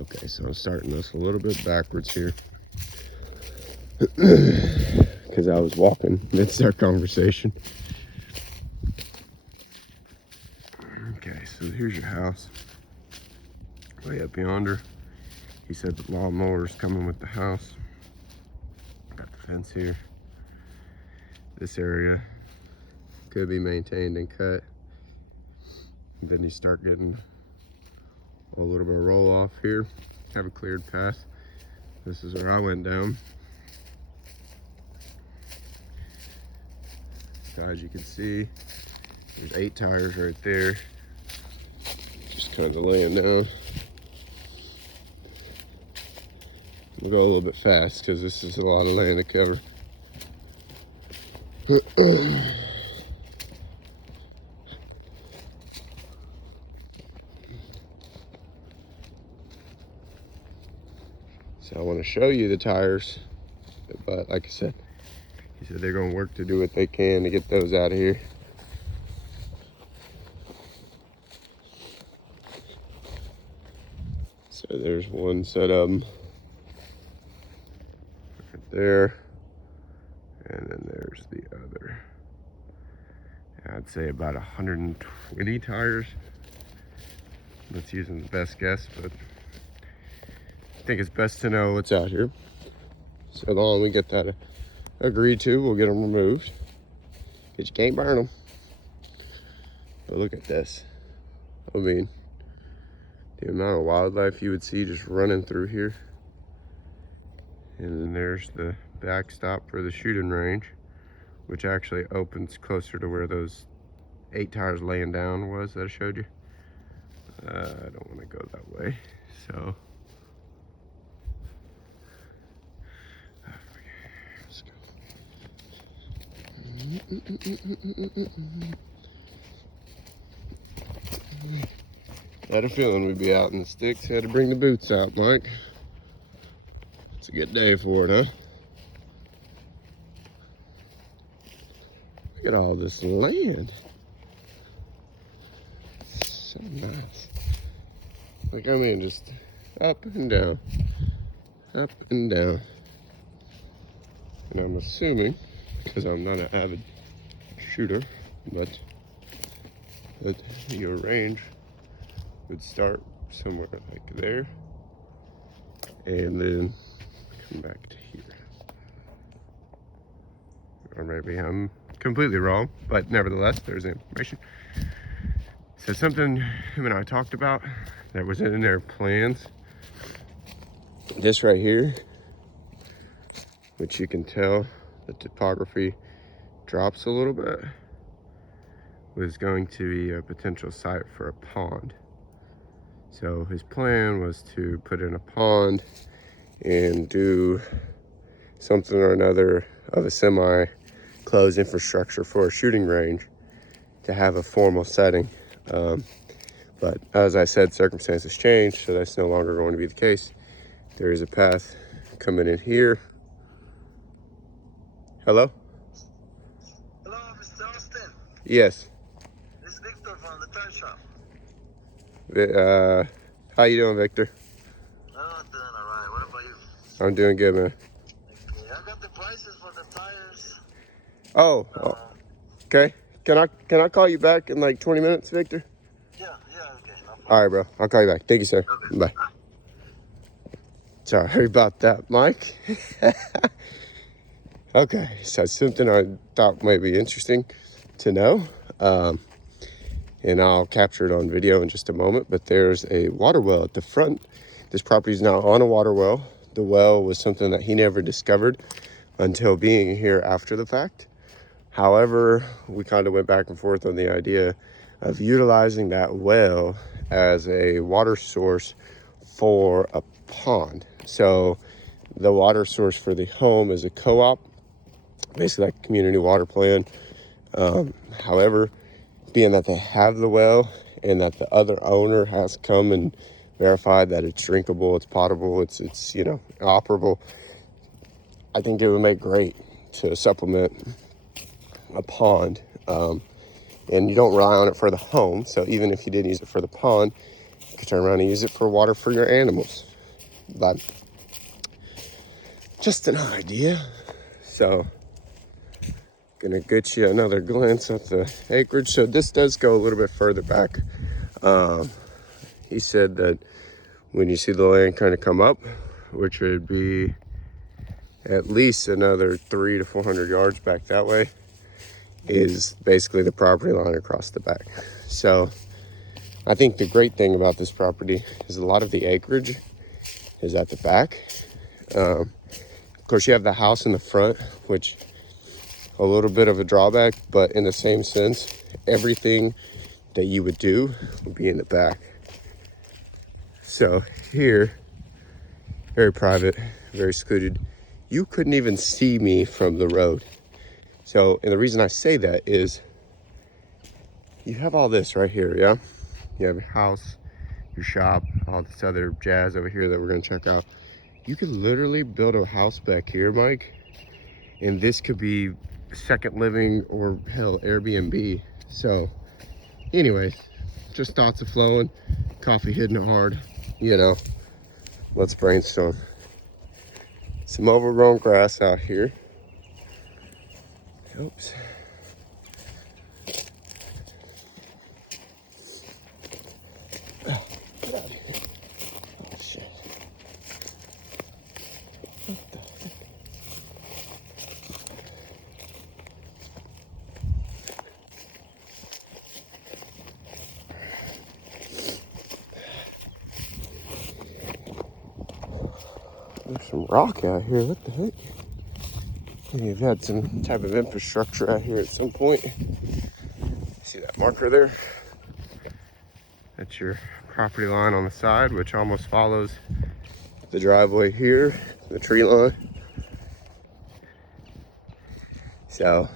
Okay, so I'm starting this a little bit backwards here. Because I was walking amidst our conversation. Okay, so here's your house. Way up yonder. He said the lawnmower's coming with the house. Got the fence here. This area could be maintained and cut. And then you start getting a little bit of roll off here. Have a cleared path. This is where I went down. So as you can see, there's 8 tires right there. Just kind of laying down. We'll go a little bit fast because this is a lot of land to cover. So I want to show you the tires, but like I said, he said they're going to work to do what they can to get those out of here. So there's one set of them right there, and then there's the other. I'd say about 120 tires. That's using the best guess, but I think it's best to know what's out here. So long we get that agreed to, we'll get them removed. Because you can't burn them. But look at this. I mean, the amount of wildlife you would see just running through here. And then there's the backstop for the shooting range, which actually opens closer to where those 8 tires laying down was that I showed you. I don't want to go that way, so let's go. I had a feeling we'd be out in the sticks. Had to bring the boots out, Mike. It's a good day for it, huh? Look at all this land. So nice. Like, I mean, just up and down, up and down. And I'm assuming, because I'm not an avid shooter, but that your range would start somewhere like there and then come back to here. Or maybe I'm completely wrong, but nevertheless, there's the information. So something him and I talked about that was in their plans, this right here, which you can tell the topography drops a little bit, was going to be a potential site for a pond. So his plan was to put in a pond and do something or another of a semi-closed infrastructure for a shooting range to have a formal setting. But as I said, circumstances changed, so that's no longer going to be the case. There is a path coming in here. Hello? Hello, Mr. Austin. Yes. This is Victor from the tire shop. How you doing, Victor? Oh, I'm doing alright. What about you? I'm doing good, man. Okay, I got the prices for the tires. Oh, okay. Can I call you back in like 20 minutes, Victor? Yeah, okay. No problem. All right, bro. I'll call you back. Thank you, sir. Okay. Bye. Sorry about that, Mike. Okay, so something I thought might be interesting to know. And I'll capture it on video in just a moment, but there's a water well at the front. This property is now on a water well. The well was something that he never discovered until being here after the fact. However, we kind of went back and forth on the idea of utilizing that well as a water source for a pond. So the water source for the home is a co-op, basically like a community water plan. However, being that they have the well and that the other owner has come and verified that it's drinkable, it's potable, it's operable, I think it would make great to supplement a pond. And you don't rely on it for the home, so even if you did use it for the pond, could turn around and use it for water for your animals. But just an idea. So gonna get you another glance at the acreage. So this does go a little bit further back. He said that when you see the land kind of come up, which would be at least another 300 to 400 yards back that way, is basically the property line across the back. So I think the great thing about this property is a lot of the acreage is at the back. Of course, you have the house in the front, which a little bit of a drawback, but in the same sense, everything that you would do would be in the back. So here, very private, very secluded. You couldn't even see me from the road. So, and the reason I say that is you have all this right here, yeah? You have your house, your shop, all this other jazz over here that we're gonna check out. You could literally build a house back here, Mike, and this could be second living or hell, Airbnb. So anyways, just thoughts are flowing, coffee hitting it hard, you know, let's brainstorm. Some overgrown grass out here. Oops. Get out of here. Oh shit. What the heck? There's some rock out here. What the heck? You've had some type of infrastructure out here at some point. See that marker there? That's your property line on the side, which almost follows the driveway here, the tree line. So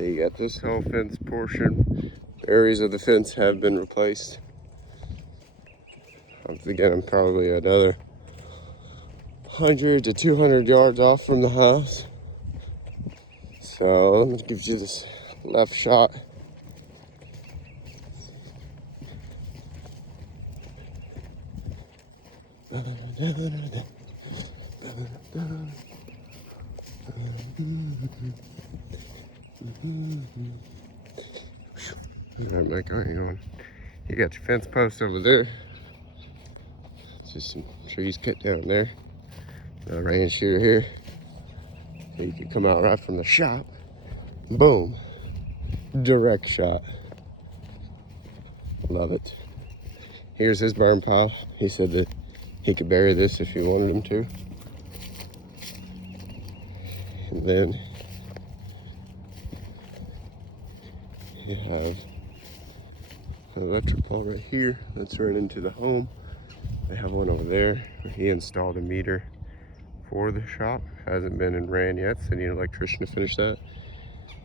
you got this whole fence portion. Areas of the fence have been replaced. Again, I'm probably another 100 to 200 yards off from the house. So let me give you this left shot. All right, Mike, where are you going? You got your fence post over there. Just some trees cut down there. A range shooter here. So you can come out right from the shop. Boom. Direct shot. Love it. Here's his burn pile. He said that he could bury this if you wanted him to. And then you have an electric pole right here that's right into the home. They have one over there. He installed a meter for the shop. Hasn't been in ran yet, so they need an electrician to finish that.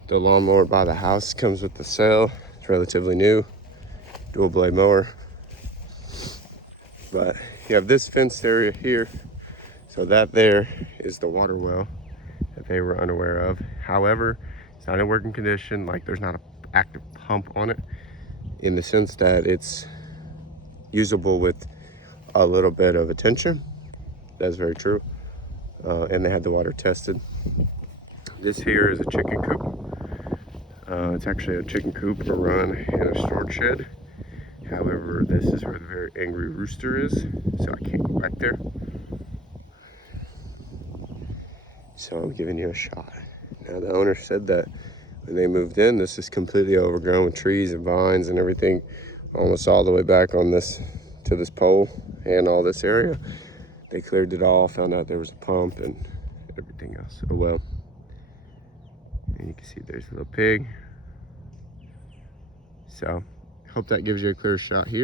The lawnmower by the house comes with the cell. It's relatively new. Dual blade mower. But you have this fenced area here. So that there is the water well that they were unaware of. However, it's not in working condition. Like, there's not an active pump on it, in the sense that it's usable with a little bit of attention. That's very true. And they had the water tested. This here is a chicken coop. It's actually a chicken coop, a run, and a storage shed. However, this is where the very angry rooster is, so I can't go back there. So I'm giving you a shot. Now, the owner said that when they moved in, this is completely overgrown with trees and vines and everything, almost all the way back on this to this pole and all this area. They cleared it all, found out there was a pump and everything else. Oh well. And you can see there's a little pig. So Hope that gives you a clear shot here.